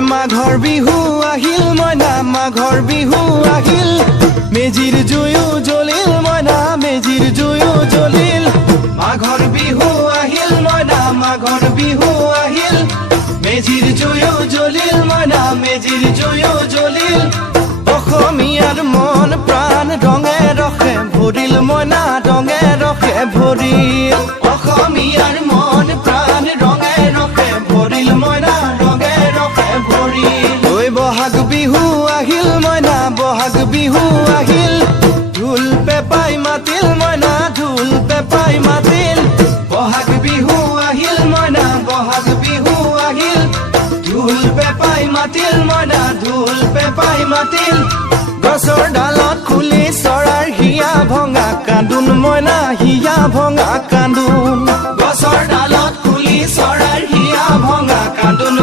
মাঘৰ বিহু আহিল মইনা মাঘৰ বিহু আহিল মেজিৰ জুয়ো জ্বলিল মইনা মেজিৰ জুয়ো জ্বলিল মাঘৰ বিহু আহিল মইনা মাঘৰ বিহু আহিল মেজিৰ জুয়ো জ্বলিল মইনা মেজিৰ জুয়ো জ্বলিল অসমীয়াৰ মন প্ৰাণ ৰঙে ৰসে ভৰিল মইনা ৰঙে ৰসে ভৰিল অসমীয়াৰ মন প্ৰাণ ৰঙে ৰসে ভৰিল মইনা ৰঙে ৰসে ভৰিল ঐ বহাগ বিহু আহিল মইনা বহাগ বিহু আহিল ঢোল পেপাই মাতিল মইনা ঢোল পেপাই মাতিল বহাগ বিহু আহিল মইনা বহাগ বিহু আহিল ঢোল পেপাই মাতিল মইনা ঢোল পেপাই মাতিল গছৰ ডালত খুলি চৰাৰ হিয়া ভঙা কান্দোন মইনা হিয়া ভঙা কান্দোন